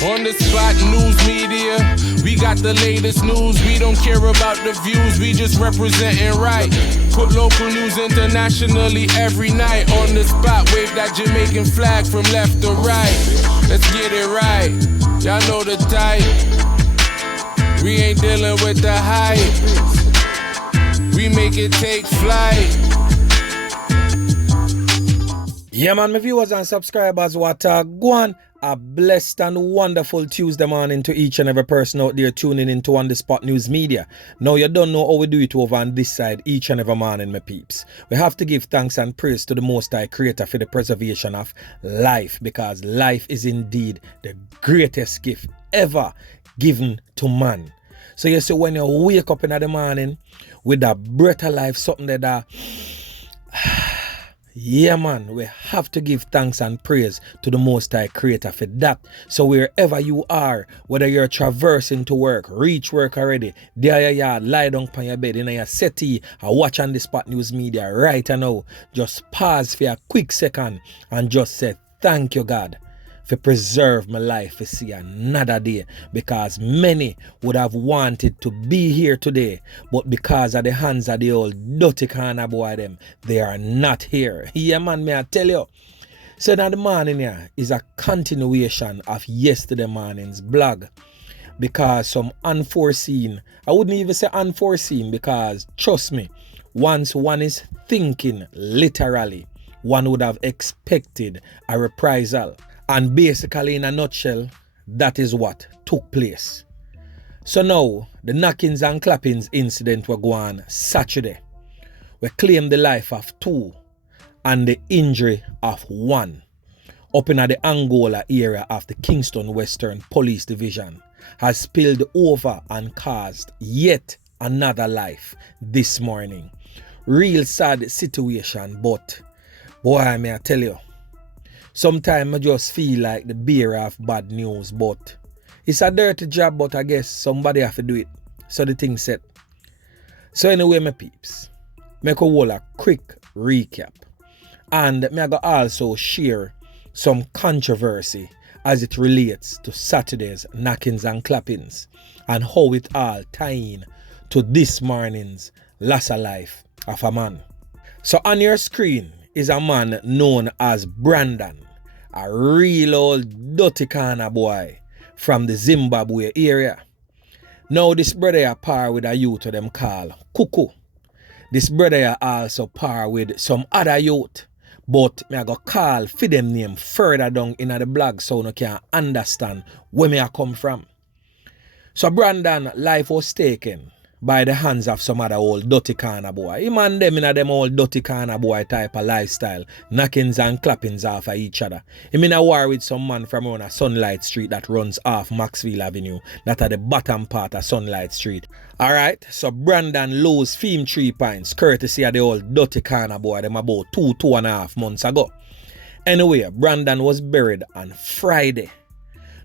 On the spot news media, we got the latest news. We don't care about the views, we just representing right. Put local news internationally every night. On the spot, wave that Jamaican flag from left to right. Let's get it right, y'all know the type. We ain't dealing with the hype. We make it take flight. Yeah man, my viewers and subscribers, what go on. A blessed and wonderful Tuesday morning to each and every person out there tuning into On The Spot News Media. Now you don't know how we do it over on this side each and every morning, my peeps. We have to give thanks and praise to the Most High Creator for the preservation of life, because life is indeed the greatest gift ever given to man. So you see, when you wake up in the morning with that breath of life, something that yeah man, we have to give thanks and praise to the Most High Creator for that. So wherever you are, whether you're traversing to work, reach work already, there you are, lie down on your bed in your settee, or watch On The Spot News Media right now, just pause for a quick second and just say thank you God for preserve my life to see another day, because many would have wanted to be here today, but because of the hands of the old dirty corner boy them, they are not here. Yeah man, may I tell you. So now the morning here is a continuation of yesterday morning's blog, because some unforeseen, I wouldn't even say unforeseen, because trust me, once one is thinking literally, one would have expected a reprisal. And basically, in a nutshell, that is what took place. So now, the knockings and clappings incident were going on Saturday. We claimed the life of 2 and the injury of 1 up in the Angola area of the Kingston Western Police Division has spilled over and caused yet another life this morning. Real sad situation, but boy, may I tell you, sometimes I just feel like the bearer of bad news, but it's a dirty job, but I guess somebody have to do it. So the thing set. So anyway, my peeps, make a quick recap. And me I go also share some controversy as it relates to Saturday's knockings and clappings and how it all tying to this morning's loss of life of a man. So on your screen is a man known as Brandon, a real old dirty corner boy from the Zimbabwe area. Now this brother a par with a youth of them call Cuckoo. This brother also par with some other youth, but me I go call for them name further down in the blog so you can understand where me I come from. So Brandon life was taken by the hands of some other old dirty corner boy. Him and them in them old dirty corner boy type of lifestyle, knockings and clappings off of each other. Him in a war with some man from around a Sunlight Street that runs off Maxwell Avenue, that at the bottom part of Sunlight Street. Alright, so Brandon lose fame 3 points, courtesy of the old dirty corner boy them about 2.5 months ago. Anyway, Brandon was buried on Friday.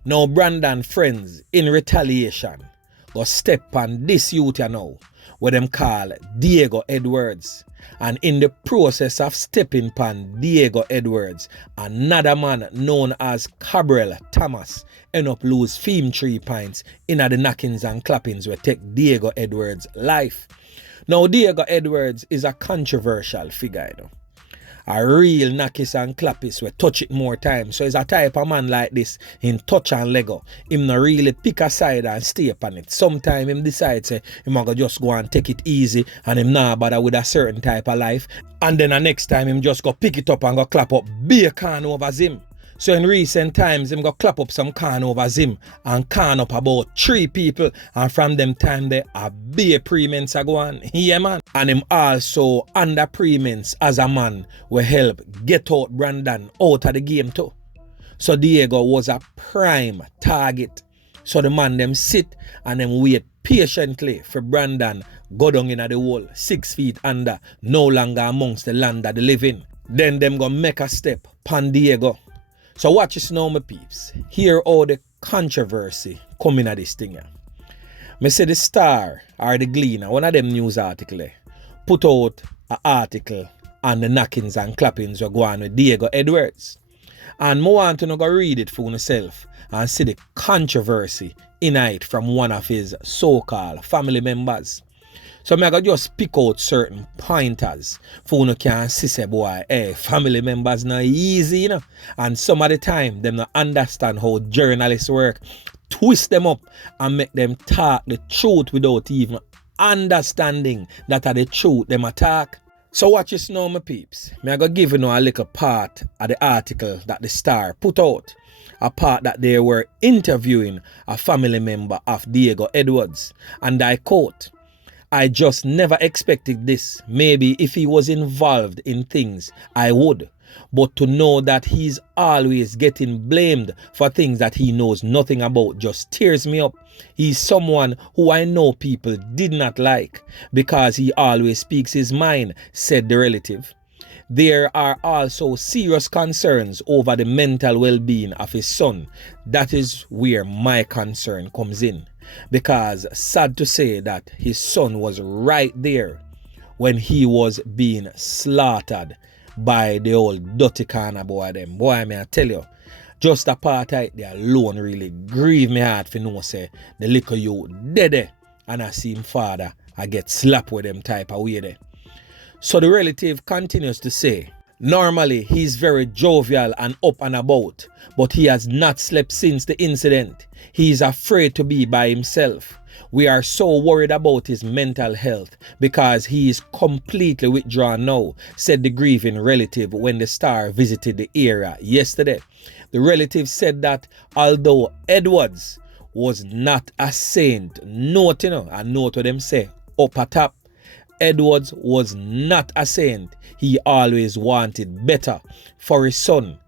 Now Brandon friends, in retaliation, go step on this youth now, what them call Diego Edwards. And in the process of stepping on Diego Edwards, another man known as Cabral Thomas end up lose 3 points in the knockings and clappings where take Diego Edwards' life. Now Diego Edwards is a controversial figure, you know. A real knockis and clappis we touch it more times. So it's a type of man like this, in touch and Lego. Him not really pick a side and stay upon it. Sometimes him decide say him gonna just go and take it easy and him not bother with a certain type of life. And then the next time him just go pick it up and go clap up be a can over him. So in recent times, him go clap up some can over him and can up about 3 people, and from them time there a be preements a go on. Yeah man. And him also under preements as a man will help get out Brandon out of the game too. So Diego was a prime target. So the man them sit and them wait patiently for Brandon go down in the hole 6 feet under, no longer amongst the land that they live in. Then them go make a step pan Diego. So watch this now, my peeps. Hear all the controversy coming at this thing here. Me say the Star or the Gleaner, one of them news articles, put out an article on the knockings and clappings were going with Diego Edwards. And I want to go read it for yourself and see the controversy in it from one of his so-called family members. So I gotta just pick out certain pointers for you can see say boy, hey, family members not easy, you know. And some of the time them not understand how journalists work, twist them up and make them talk the truth without even understanding that are the truth them attack. So watch this now, my peeps. I gotta give you a little part of the article that the Star put out. A part that they were interviewing a family member of Diego Edwards. And I quote, "I just never expected this. Maybe if he was involved in things, I would. But to know that he's always getting blamed for things that he knows nothing about just tears me up. He's someone who I know people did not like because he always speaks his mind," said the relative. There are also serious concerns over the mental well-being of his son. That is where my concern comes in. Because sad to say that his son was right there when he was being slaughtered by the old dirty corner boy them. Boy, may I tell you, just a part right there alone really grieve me heart for know say the little you dead and I see him father I get slapped with them type of way there. So the relative continues to say, "Normally he's very jovial and up and about, but he has not slept since the incident. He is afraid to be by himself. We are so worried about his mental health because he is completely withdrawn now," said the grieving relative when the Star visited the area yesterday. The relative said that although Edwards was not a saint, note, and note what them say, up a top, Edwards was not a saint. He always wanted better for his son.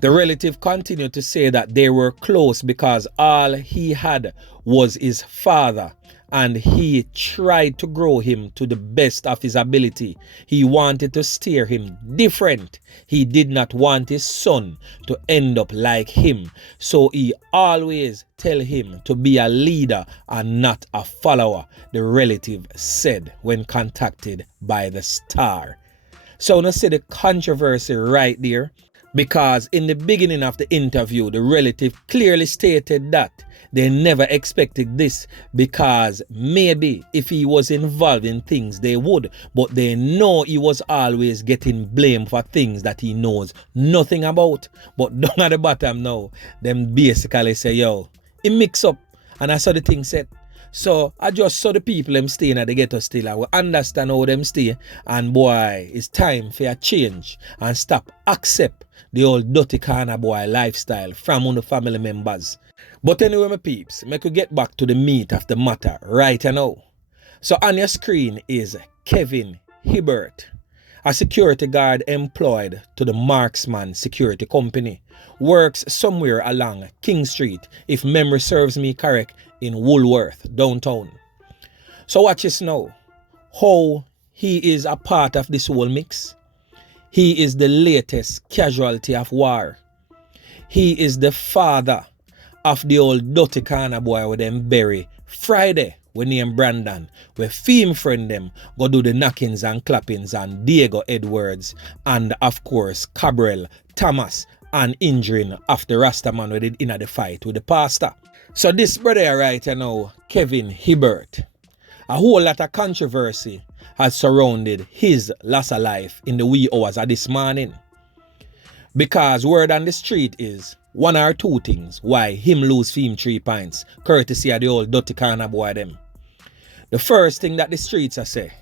The relative continued to say that they were close because all he had was his father and he tried to grow him to the best of his ability. He wanted to steer him different. He did not want his son to end up like him. So he always tell him to be a leader and not a follower, the relative said when contacted by the Star. So now see the controversy right there. Because in the beginning of the interview, the relative clearly stated that they never expected this because maybe if he was involved in things they would, but they know he was always getting blamed for things that he knows nothing about. But down at the bottom now, them basically say, yo, he mix up and I saw the thing said. So I just saw the people them staying at the ghetto still. I will understand how them stay. And boy, it's time for a change and stop accept the old dirty corner boy lifestyle from one of the family members. But anyway, my peeps, I could get back to the meat of the matter right now. So on your screen is Kevin Hibbert, a security guard employed to the Marksman Security Company, works somewhere along King Street, if memory serves me correct, in Woolworth, downtown. So watch this now, how he is a part of this whole mix. He is the latest casualty of war. He is the father of the old dirty corner boy with them bury Friday, we name Brandon, where Fren friend them go do the knockings and clappings and Diego Edwards and of course Cabral, Thomas and injuring of the Rastaman with it in the fight with the pastor. So this brother right now, Kevin Hibbert, a whole lot of controversy has surrounded his loss of life in the wee hours of this morning. Because word on the street is one or two things why him lose him 3 points, courtesy of the old dirty corner boy them. The first thing that the streets are say,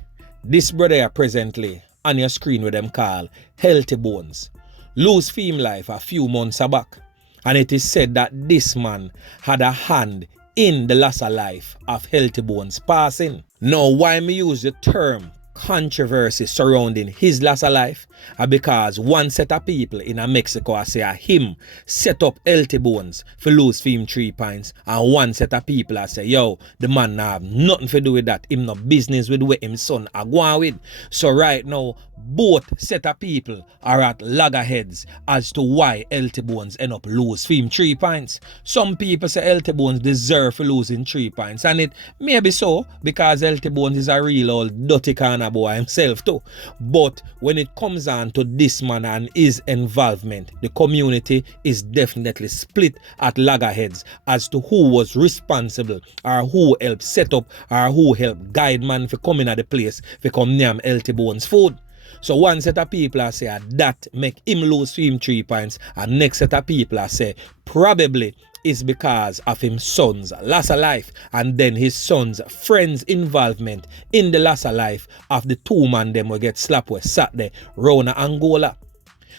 this brother presently on your screen with them call Healthy Bones, lose him life a few months back. And it is said that this man had a hand in the loss of life of Healthy Bones passing. Now, why me use the term controversy surrounding his loss of life? Because one set of people in Mexico say him set up Healthy Bones for lose him 3 points, and one set of people say, yo, the man have nothing to do with that. Him no business with what him son are going with. So right now, both set of people are at loggerheads as to why Healthy Bones end up lose him 3 points. Some people say Healthy Bones deserve for losing 3 points, and it may be so because Healthy Bones is a real old dirty kind Kana boy himself too. But when it comes on to this man and his involvement, the community is definitely split at loggerheads as to who was responsible or who helped set up or who helped guide man for coming at the place for come name Healthy Bones food. So one set of people are say that make him lose him 3 points, and next set of people are say probably is because of his son's loss of life and then his son's friend's involvement in the loss of life of the 2 man them will get ClapWeh Saturday round Angola.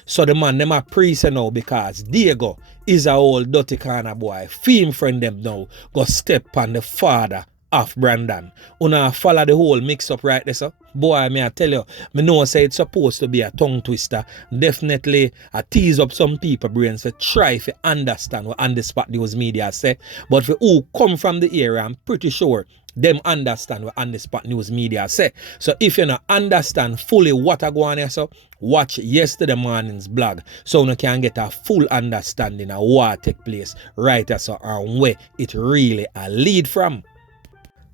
So the man them a priest now because Diego is a old dirty kind of boy. Film friend them now go step on the father of Brandon. Una follow the whole mix up right there, so boy, me I tell you, me know say it's supposed to be a tongue twister. Definitely a tease up some people brains to try to understand what On The Spot News Media say. But for who come from the area, I'm pretty sure them understand what On The Spot News Media say. So if you not understand fully what I go on here, so watch yesterday morning's blog so you can get a full understanding of what take place right there, so and where it really a lead from.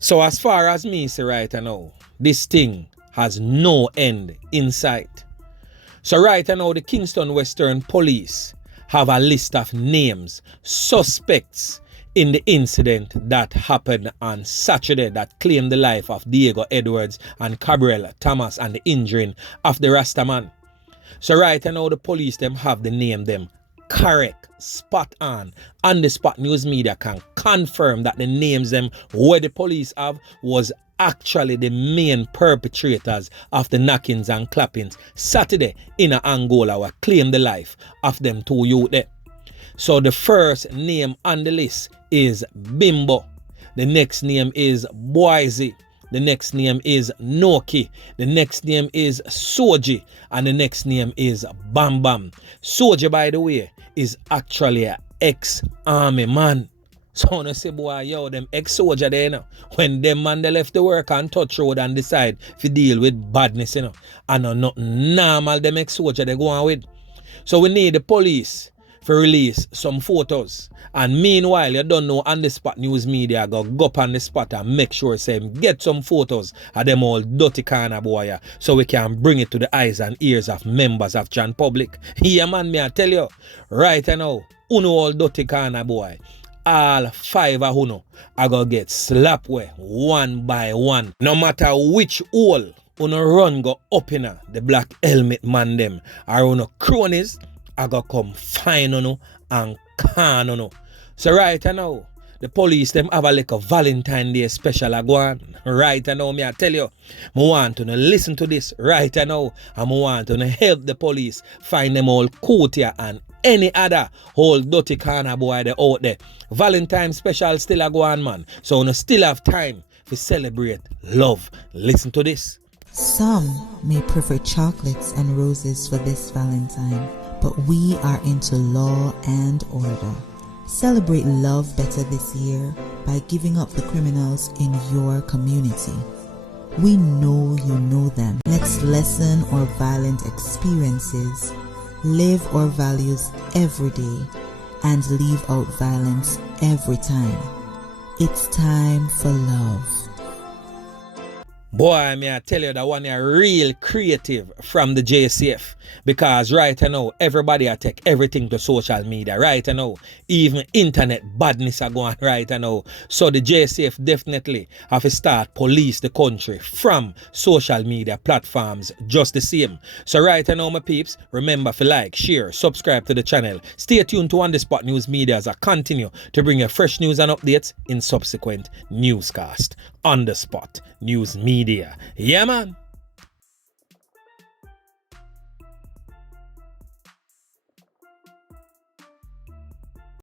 So as far as me say right now, this thing has no end in sight. So right now the Kingston Western Police have a list of names, suspects in the incident that happened on Saturday that claimed the life of Diego Edwards and Cabrera Thomas and the injuring of the Rastaman. So right now the police them have the name them correct, spot on. On The Spot News Media can confirm that the names them where the police have was actually the main perpetrators of the knockings and clappings Saturday in Angola where claimed the life of them 2 youth there. So the first name on the list is Bimbo. The next name is Boise. The next name is Noki. The next name is Soji. And the next name is Bam Bam. Soji, by the way, is actually an ex-army man. So I say, boy, yo, them ex-soldier there, you know, when them man they left the work and touch road and decide to deal with badness, you know, and not normal them ex-soldier they go on with. So we need the police to release some photos. And meanwhile, you don't know On The Spot News Media go up on the spot and make sure say get some photos of them all dirty kind of boy, so we can bring it to the eyes and ears of members of John Public. Yeah man, me I tell you, right now, uno all dirty kind of boy, all 5 of uno I go get ClapWeh one by one. No matter which hole uno run go up in the black helmet man them or uno cronies, I go come find uno and can uno. So right now, the police them have a like a Valentine Day special I go on. Right now, me I tell you, I want to listen to this right now, and I want to help the police find them all Kutia and any other whole dirty corner boy they out there. Valentine special still a go on, man. So you still have time to celebrate love. Listen to this. Some may prefer chocolates and roses for this Valentine, but we are into law and order. Celebrate love better this year by giving up the criminals in your community. We know you know them. Let's lessen our violent experiences, live our values every day, and leave out violence every time. It's time for love. Boy, may I tell you that one is real creative from the JCF, because right now everybody I take everything to social media right now. Even internet badness are going right now. So the JCF definitely have to start police the country from social media platforms just the same. So right now my peeps, remember to like, share, subscribe to the channel. Stay tuned to On The Spot News Media as I continue to bring you fresh news and updates in subsequent newscast. On The Spot News Media. Yeah man.